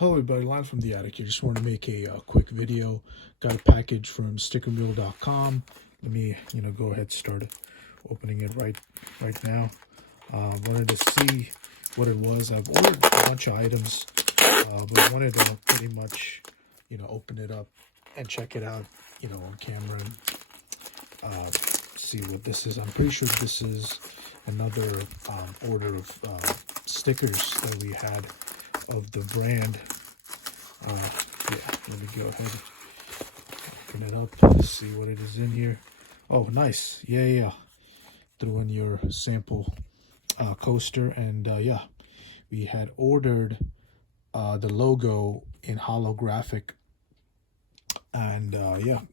Hello everybody, Lance from the attic here. Just want to make a quick video. Got a package from stickermule.com. Let me, go ahead and start opening it right now. Wanted to see what it was. I've ordered a bunch of items, but wanted to pretty much, open it up and check it out, on camera and see what this is. I'm pretty sure this is another order of stickers that we had of the brand. Let me go ahead, open it up, see what it is in here. Oh, nice. Yeah. Threw in your sample coaster, and we had ordered the logo in holographic, and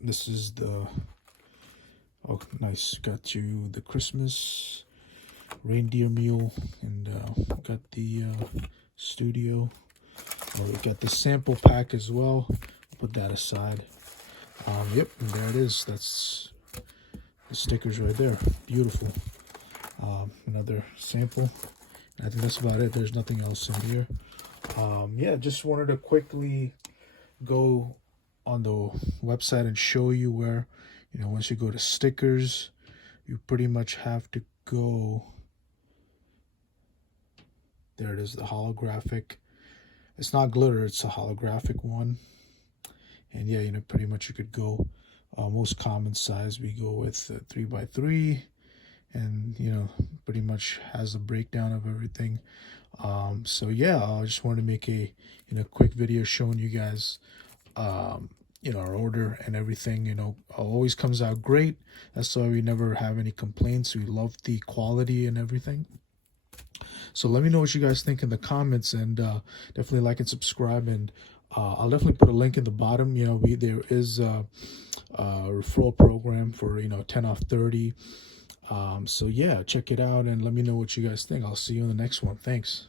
this is the, oh, nice. Got you the Christmas reindeer mule, and got the studio. We got the sample pack as well. Put that aside. Yep, and there it is. That's the stickers right there. Beautiful. Another sample. I think that's about it. There's nothing else in here. Just wanted to quickly go on the website and show you where, once you go to stickers, you pretty much have to go. There it is, the holographic. It's not glitter, it's a holographic one. And pretty much you could go most common size. We go with 3x3, and pretty much has a breakdown of everything. I just wanted to make a quick video showing you guys our order and everything. Always comes out great. That's why we never have any complaints. We love the quality and everything. So let me know what you guys think in the comments, and definitely like and subscribe. And I'll definitely put a link in the bottom. There is a referral program for 10 off 30. Check it out and let me know what you guys think. I'll see you in the next one. Thanks.